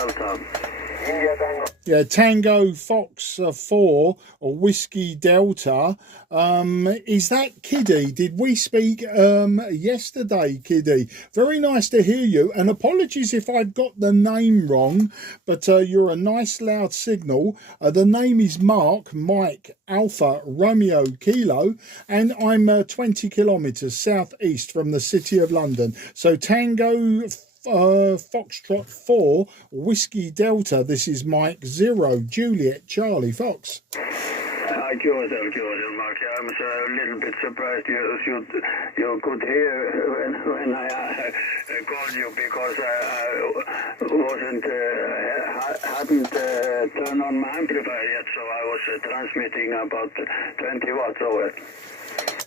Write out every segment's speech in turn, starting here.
Delta. Yeah, Tango Fox 4 or Whiskey Delta. Is that Kiddi? Did we speak yesterday, Kiddi? Very nice to hear you, and apologies if I've got the name wrong, but you're a nice loud signal. The name is Mark, Mike, Alpha, Romeo, Kilo, and I'm 20 kilometres southeast from the City of London. So Tango Foxtrot 4 Whiskey Delta, this is Mike 0 Juliet Charlie Fox. QSL, Mark. I'm a little bit surprised you could hear when I called you, because I wasn't hadn't turned on my amplifier yet, so I was transmitting about 20 watts over.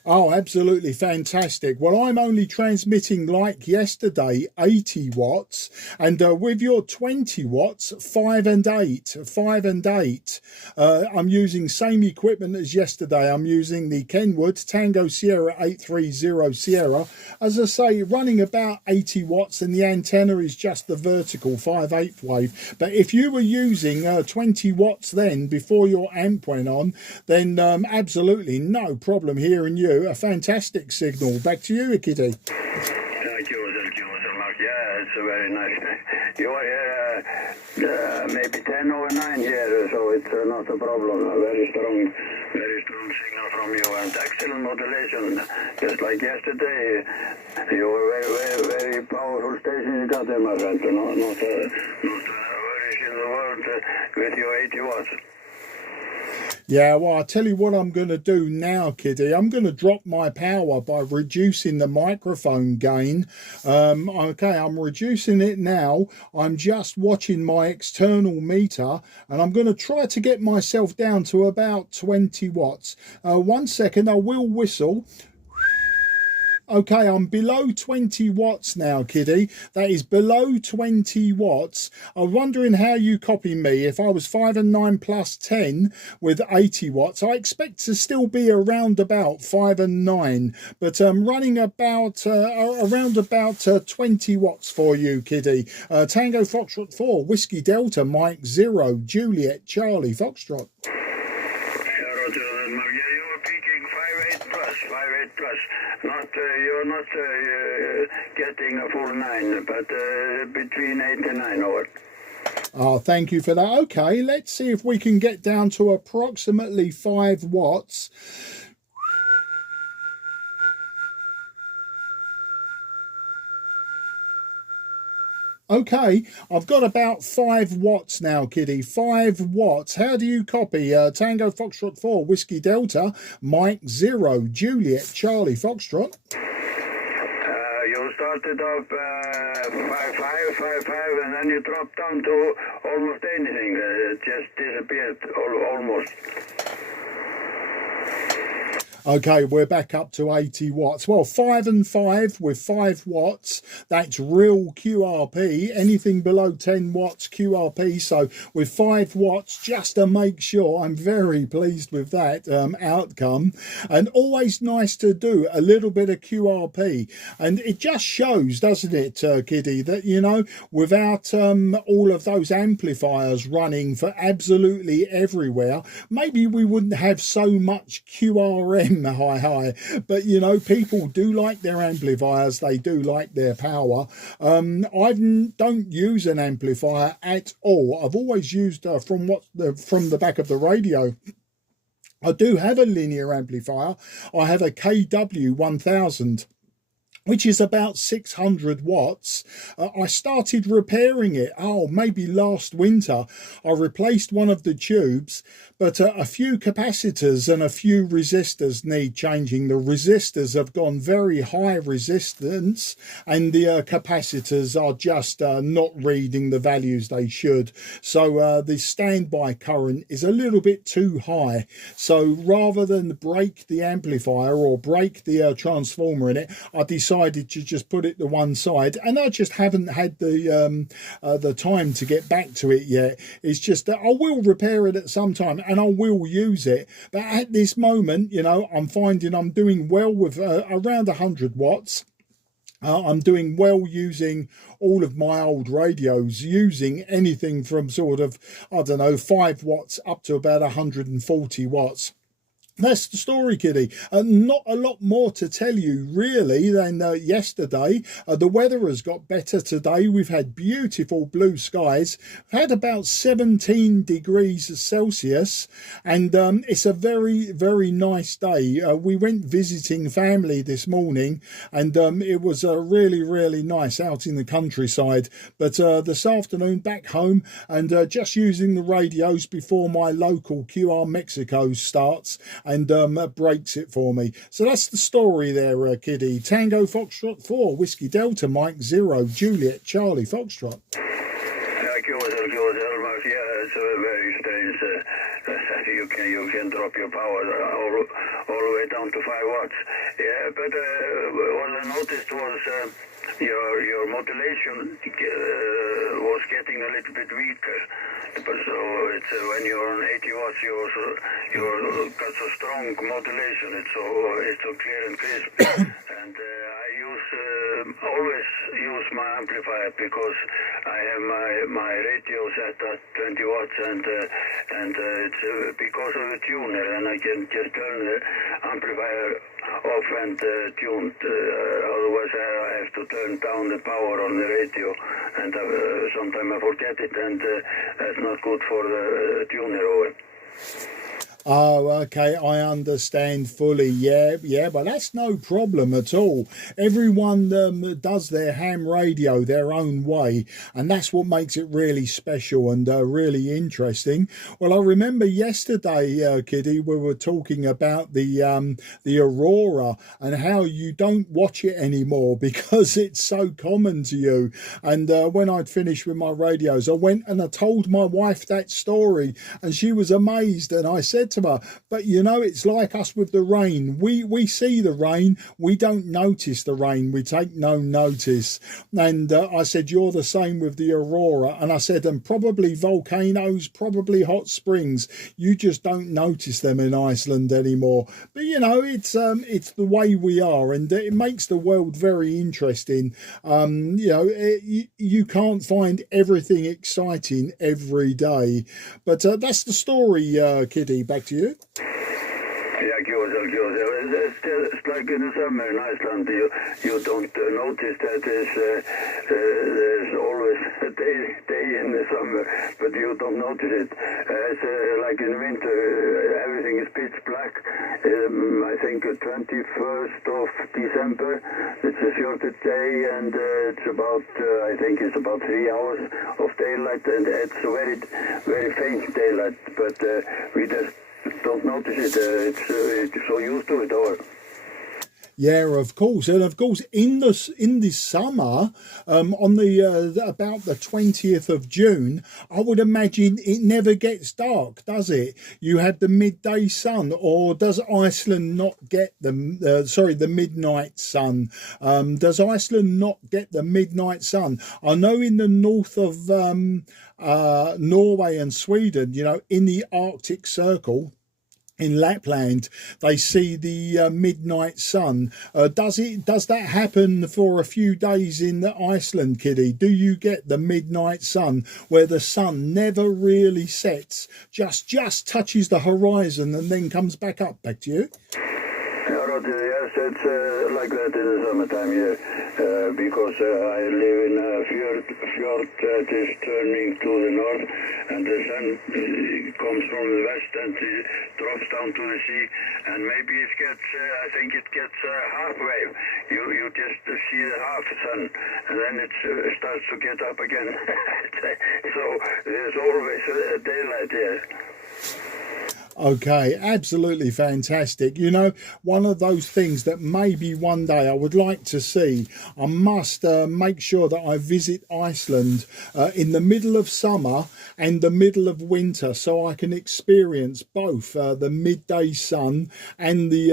Oh, absolutely fantastic. Well, I'm only transmitting like yesterday, 80 watts, and with your 20 watts, 5 and 8. I'm using same equipment as yesterday. I'm using the Kenwood Tango Sierra 830 Sierra. As I say, running about 80 watts, and the antenna is just the vertical 5/8 wave. But if you were using 20 watts then, before your amp went on, then absolutely no problem hearing you. A fantastic signal. Back to you, Kiddi. Thank you, Mark. Yeah, it's very nice. You are maybe 10 over 9 here, so it's not a problem. A very strong signal from you, and excellent modulation, just like yesterday. You were very powerful station you got there, my friend. Not worries in the world with your 80 watts. Yeah, well, I'll tell you what I'm going to do now, Kiddi. I'm going to drop my power by reducing the microphone gain. Okay, I'm reducing it now. I'm just watching my external meter, and I'm going to try to get myself down to about 20 watts. 1 second, I will whistle. Okay, I'm below 20 watts now, Kiddi. That is below 20 watts. I'm wondering how you copy me. If I was 5 and 9 plus 10 with 80 watts, I expect to still be around about 5 and 9. But I'm running about around about 20 watts for you, Kiddi. Tango Foxtrot 4, Whiskey Delta, Mike 0, Juliet Charlie Foxtrot. You're not getting a full 9, but between 8 and 9 over. Oh, thank you for that. Okay, let's see if we can get down to approximately 5 watts. Okay, I've got about 5 watts now, Kiddi. 5 watts. How do you copy? Tango Foxtrot 4, Whiskey Delta, Mike 0, Juliet Charlie Foxtrot. You started off 5, and then you dropped down to almost anything. It just disappeared, almost. Okay, we're back up to 80 watts. Well, 5 and 5 with 5 watts. That's real QRP. Anything below 10 watts QRP. So with 5 watts, just to make sure, I'm very pleased with that outcome. And always nice to do a little bit of QRP. And it just shows, doesn't it, Kiddi, that, you know, without all of those amplifiers running for absolutely everywhere, maybe we wouldn't have so much QRM high, but you know, people do like their amplifiers, they do like their power. I don't use an amplifier at all. I've always used from the back of the radio. I do have a linear amplifier. I have a KW 1000, which is about 600 watts. I started repairing it, maybe last winter. I replaced one of the tubes, but a few capacitors and a few resistors need changing. The resistors have gone very high resistance, and the capacitors are just not reading the values they should. So the standby current is a little bit too high. So rather than break the amplifier or break the transformer in it, I decided to just put it to one side, and I just haven't had the time to get back to it yet. It's just that I will repair it at some time, and I will use it. But at this moment, you know, I'm finding I'm doing well with around 100 watts. I'm doing well using all of my old radios, using anything from sort of, I don't know, 5 watts up to about 140 watts. That's the story, Kiddi. Not a lot more to tell you, really, than yesterday. The weather has got better today. We've had beautiful blue skies. We've had about 17 degrees Celsius, and it's a very, very nice day. We went visiting family this morning, and it was really, really nice out in the countryside. But this afternoon, back home, and just using the radios before my local QR Mexico starts, and breaks it for me. So that's the story there, Kiddi. Tango Foxtrot 4, Whiskey Delta, Mike 0, Juliet Charlie Foxtrot. Yeah, it's very strange. You can drop your power all the way down to 5 watts. Yeah, but what I noticed was your modulation was getting a little bit weaker. But so it's when you're on 80 watts, you got so strong modulation. It's so clear and crisp. And I always use my amplifier because I have my radio set at 20 watts, and it's because of the tuner, and I can just turn the amplifier off and tuned. Otherwise, I have to turn down the power on the radio, and sometimes I forget it, and that's not good for the tuner over. Oh, okay, I understand fully. Yeah, but that's no problem at all. Everyone does their ham radio their own way, and that's what makes it really special and really interesting. Well, I remember yesterday, Kiddi, we were talking about the Aurora and how you don't watch it anymore because it's so common to you. And when I'd finished with my radios, I went and I told my wife that story, and she was amazed. And I said to her, but you know, it's like us with the rain. We see the rain, we don't notice the rain, we take no notice. And I said, you're the same with the Aurora. And I said, and probably volcanoes, probably hot springs, you just don't notice them in Iceland anymore. But you know, it's the way we are, and it makes the world very interesting. You know, you can't find everything exciting every day. But that's the story, Kiddi. Back to you. Yeah, it's like in the summer in Iceland, you don't notice that there's always a day in the summer, but you don't notice it. It's like in winter, everything is pitch black. I think the 21st of December, it's a shorter day, and it's about, I think it's about 3 hours of daylight, and it's very, very faint daylight, but we just don't notice it. It's so used to it, or. Yeah, of course, and of course, in this summer, on the about the 20th of June, I would imagine it never gets dark, does it? You have the midday sun, or does Iceland not get the midnight sun? Does Iceland not get the midnight sun? I know in the north of Norway and Sweden, you know, in the Arctic Circle, in Lapland, they see the midnight sun. Does that happen for a few days in Iceland, Kiddi? Do you get the midnight sun where the sun never really sets, just touches the horizon and then comes back up? Back to you. Yeah, Roger, yes, it's like that in the summertime here, because I live in a fjord that is turning to the north, and the sun comes from the west and drops down to the sea, and maybe it gets, I think it gets halfway. You just see the half sun, and then it starts to get up again. So there's always daylight here. Okay, absolutely fantastic. You know, one of those things that maybe one day I would like to see, I must make sure that I visit Iceland in the middle of summer and the middle of winter, so I can experience both the midday sun and the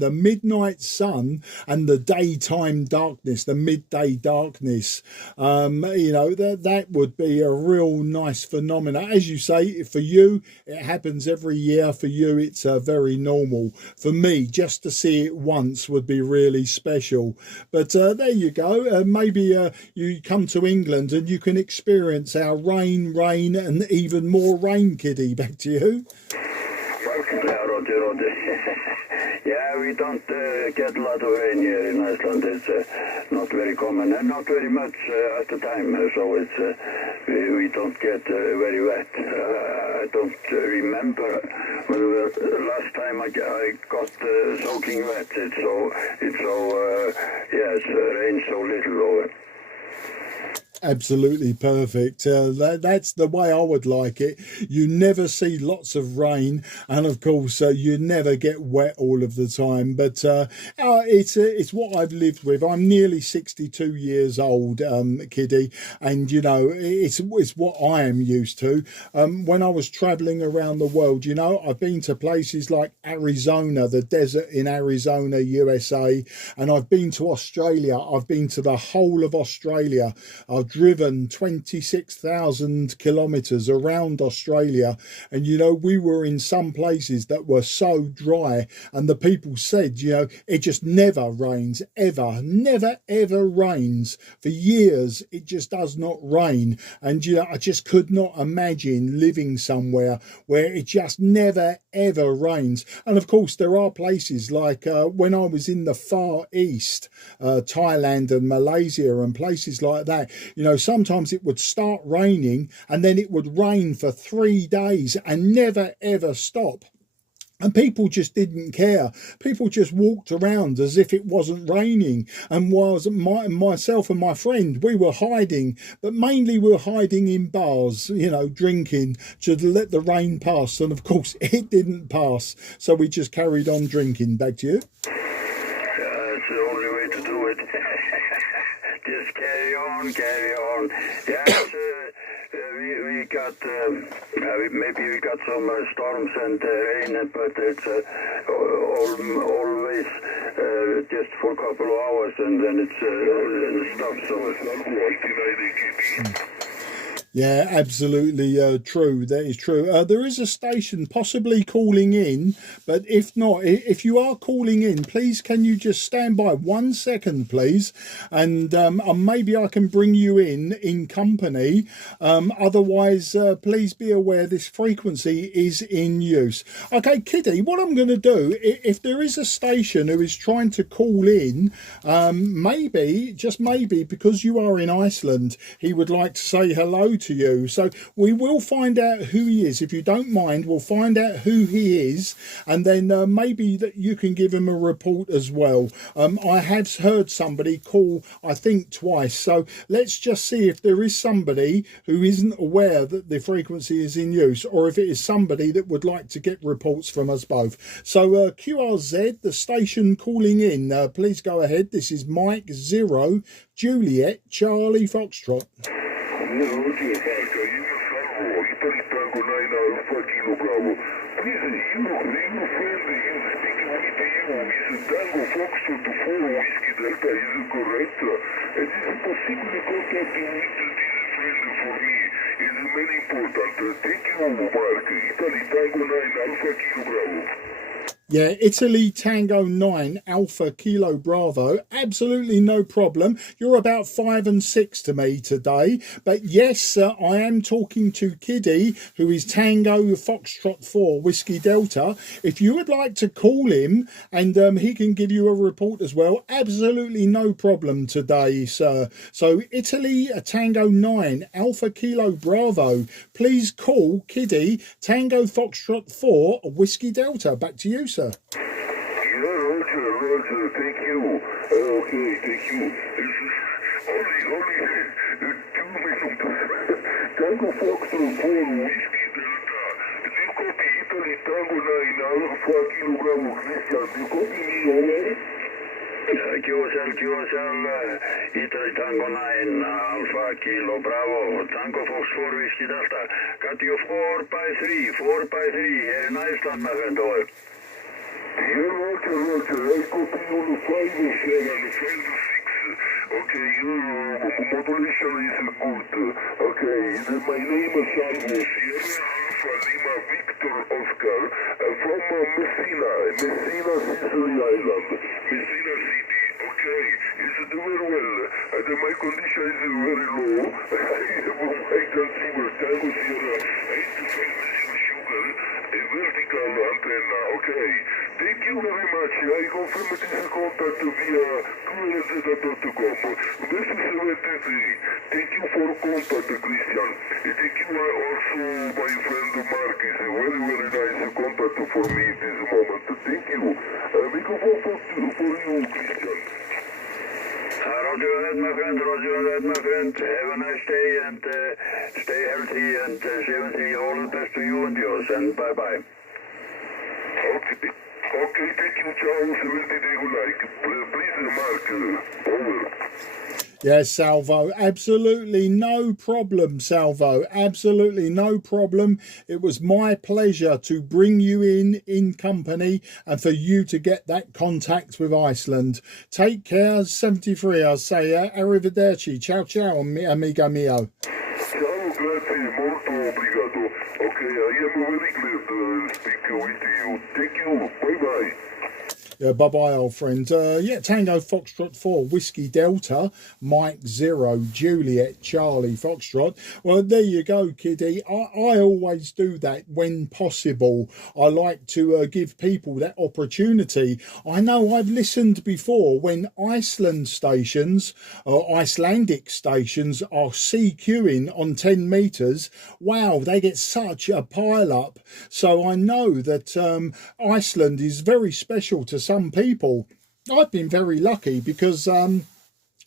the midnight sun and the daytime darkness, the midday darkness. You know, that would be a real nice phenomenon. As you say, for you, it happens every year. For you, it's very normal. For me, just to see it once would be really special. But there you go. Maybe you come to England and you can experience our rain, and even more rain, Kiddi. Back to you. Yeah, Roger. Yeah, we don't get a lot of rain here in Iceland. It's not very common and not very much at the time. So it's we don't get very wet. I don't remember when the last time I got soaking wet. It's so yes, rain so little over. Absolutely perfect. That's the way I would like it. You never see lots of rain, and of course you never get wet all of the time. But it's what I've lived with. I'm nearly 62 years old, Kiddi, and you know it's what I am used to. When I was travelling around the world, you know, I've been to places like Arizona, the desert in Arizona, USA, and I've been to Australia. I've been to the whole of Australia. I've driven 26,000 kilometres around Australia, and you know, we were in some places that were so dry, and the people said, you know, it just never rains, never ever rains. For years it just does not rain, and you know, I just could not imagine living somewhere where it just never ever rains. And of course there are places like when I was in the Far East, Thailand and Malaysia and places like that, you know, sometimes it would start raining and then it would rain for 3 days and never ever stop. And people just didn't care. People just walked around as if it wasn't raining. And myself and my friend, we were hiding, but mainly we were hiding in bars, you know, drinking to let the rain pass. And of course, it didn't pass. So we just carried on drinking. Back to you. That's the only way to do it. Just carry on. Yes, we got, maybe we got some storms and rain, but it's always just for a couple of hours and then it stops. So it's not quite. Yeah, absolutely true. That is true. There is a station possibly calling in, but if not, if you are calling in, please can you just stand by 1 second, please, and maybe I can bring you in company. Otherwise, please be aware this frequency is in use. Okay, Kiddi, what I'm going to do, if there is a station who is trying to call in, maybe, just maybe, because you are in Iceland, he would like to say hello to you. So we will find out who he is. If you don't mind, we'll find out who he is, and then maybe that you can give him a report as well. I have heard somebody call, I think twice, so let's just see if there is somebody who isn't aware that the frequency is in use, or if it is somebody that would like to get reports from us both. So QRZ, the station calling in, please go ahead. This is Mike 0 Juliet Charlie Foxtrot. Tango Foxtrot 4 Whiskey Delta is correct. And is it possible contacting with this friend for me? It's very important. Thank you, Mark. Italy Tango 9 Alpha Kilo Bravo. Yeah, Italy Tango 9 Alpha Kilo Bravo, absolutely no problem. You're about 5 and 6 to me today. But yes, I am talking to Kiddi, who is Tango Foxtrot 4 Whiskey Delta. If you would like to call him and he can give you a report as well, absolutely no problem today, sir. So Italy Tango 9 Alpha Kilo Bravo, please call Kiddi Tango Foxtrot 4 Whiskey Delta. Back to you, sir. Yeah, Roger, thank you. Okay, thank you. Only 2 minutes. Tango Foxtrot 4 Whiskey Delta. Do you copy Italy Tango 9 Alpha Kilo Bravo Christian? Do you copy me, over? QSL, Italy Tango 9 Alpha Kilo Bravo, Tango Fox 4 Whiskey Delta. Got you 4 by 3 here in Iceland, my friend, over. Yeah, Roger, I copy you 5 or 7, 5 or 6. Okay, your modulation is good. Okay, my name is Salvo Sierra Alpha Lima Victor Oscar from Messina, Sicily Island, Messina City. Okay, it's doing well, and my condition is very low. I can see my Tango Sierra 85 million sugar, a vertical antenna. Okay, thank you very much. I confirm this contact via QRZ.com. This is 73. Thank you for contact, Christian. Thank you also, my friend Mark. Is a very, very nice contact for me at this moment. Thank you. Microphone for you, Christian. Roger that, my friend. Roger that, my friend. Have a nice day and stay healthy and 70. All the best to you and yours. And bye-bye. Okay. Okay, thank you, Charles. 70 day good night. Please, Mark. Over. Yes, Salvo, absolutely no problem, Salvo, absolutely no problem. It was my pleasure to bring you in company and for you to get that contact with Iceland. Take care, 73, I'll say, arrivederci, ciao ciao, amigo mio. Ciao, grazie, molto obrigado. Okay, I am very glad to speak with you. Thank you, bye-bye. Yeah, bye-bye, old friend. Yeah, Tango Foxtrot 4, Whiskey Delta, Mike 0, Juliet, Charlie Foxtrot. Well, there you go, Kiddi. I always do that when possible. I like to give people that opportunity. I know I've listened before when Iceland stations, or Icelandic stations, are CQing on 10 metres. Wow, they get such a pile-up. So I know that Iceland is very special to some people. I've been very lucky because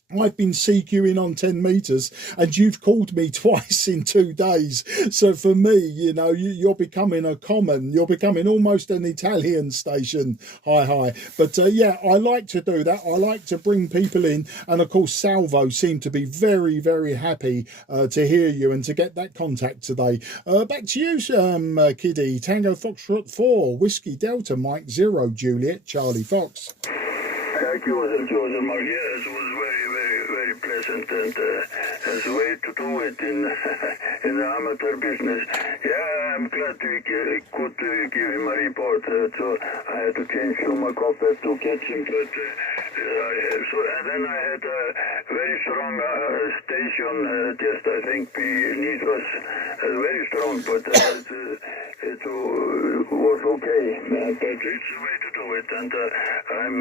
I've been CQing on 10 metres and you've called me twice in 2 days. So for me, you know, you're becoming a common. You're becoming almost an Italian station. Hi. But yeah, I like to do that. I like to bring people in. And of course, Salvo seemed to be very, very happy to hear you and to get that contact today. Back to you, Kiddi. Tango Foxtrot 4, Whiskey Delta, Mike 0, Juliet, Charlie Fox. Thank you, Mark. Yes, it was very pleasant and as a way to do it in the amateur business. Yeah, I'm glad we could give him a report. So I had to change some equipment to catch him, but and then I had a very strong station. Just I think beneath us, very strong, but it was okay. But it's a way to do it, and I'm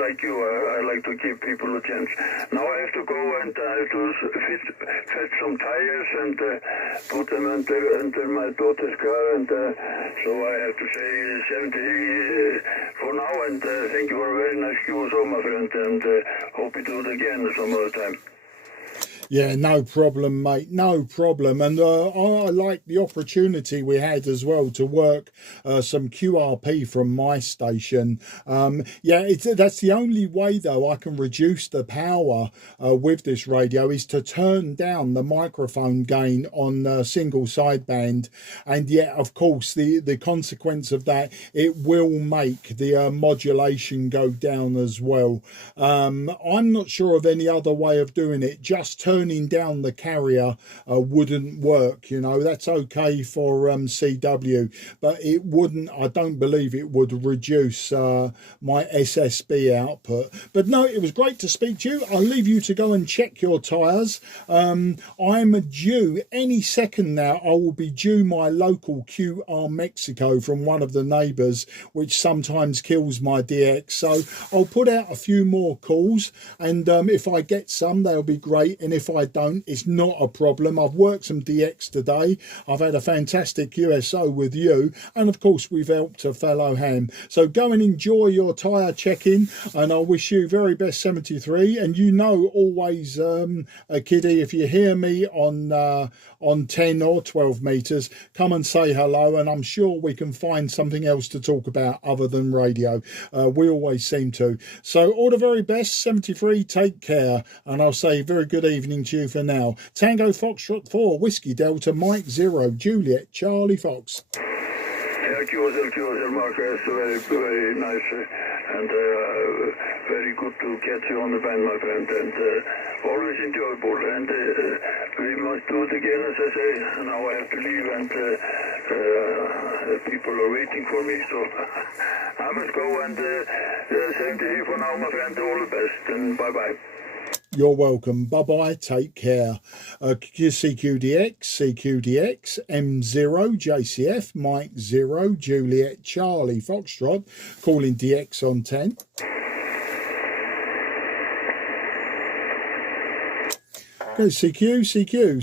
like you. I like to give people a chance. Now I have to go and to fetch some tires and put them under my daughter's car, and so I have to say 70 for now. And thank you for a very nice QSO, my friend, and hope you do it again some other time. Yeah, no problem, mate, no problem. And I like the opportunity we had as well to work some QRP from my station. Yeah, that's the only way, though, I can reduce the power with this radio is to turn down the microphone gain on single sideband. And yet, of course, the consequence of that, it will make the modulation go down as well. I'm not sure of any other way of doing it. Just turning down the carrier wouldn't work, you know. That's okay for CW, but it wouldn't, I don't believe it would reduce my SSB output. But no, it was great to speak to you. I'll leave you to go and check your tyres. I'm due any second now. I will be due my local QR Mexico from one of the neighbours, which sometimes kills my DX. So I'll put out a few more calls, and if I get some, they'll be great. And if I don't, it's not a problem. I've worked some DX today. I've had a fantastic USO with you, and of course we've helped a fellow ham. So go and enjoy your tyre check-in, and I wish you very best 73. And you know, always Kiddi, if you hear me on 10 or 12 metres, come and say hello, and I'm sure we can find something else to talk about other than radio. We always seem to. So all the very best, 73, take care, and I'll say very good evening to you for now. Tango Foxtrot 4, Whiskey Delta, Mike 0, Juliet, Charlie Fox. Yeah, QSL Marcus, very nice and very good to catch you on the band, my friend, and always enjoyable. And we must do it again, as I say. Now I have to leave, and people are waiting for me, so I must go. And same to you for now, my friend. All the best, and bye-bye. You're welcome. Bye-bye. Take care. CQDX, M0, JCF, Mike 0, Juliet, Charlie, Foxtrot, calling DX on 10. Go CQDX,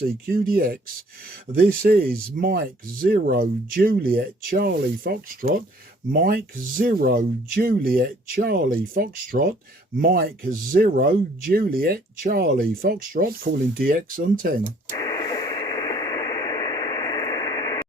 CQDX. This is Mike 0, Juliet, Charlie, Foxtrot, Mike 0, Juliet, Charlie, Foxtrot, Mike 0, Juliet, Charlie, Foxtrot, calling DX on 10.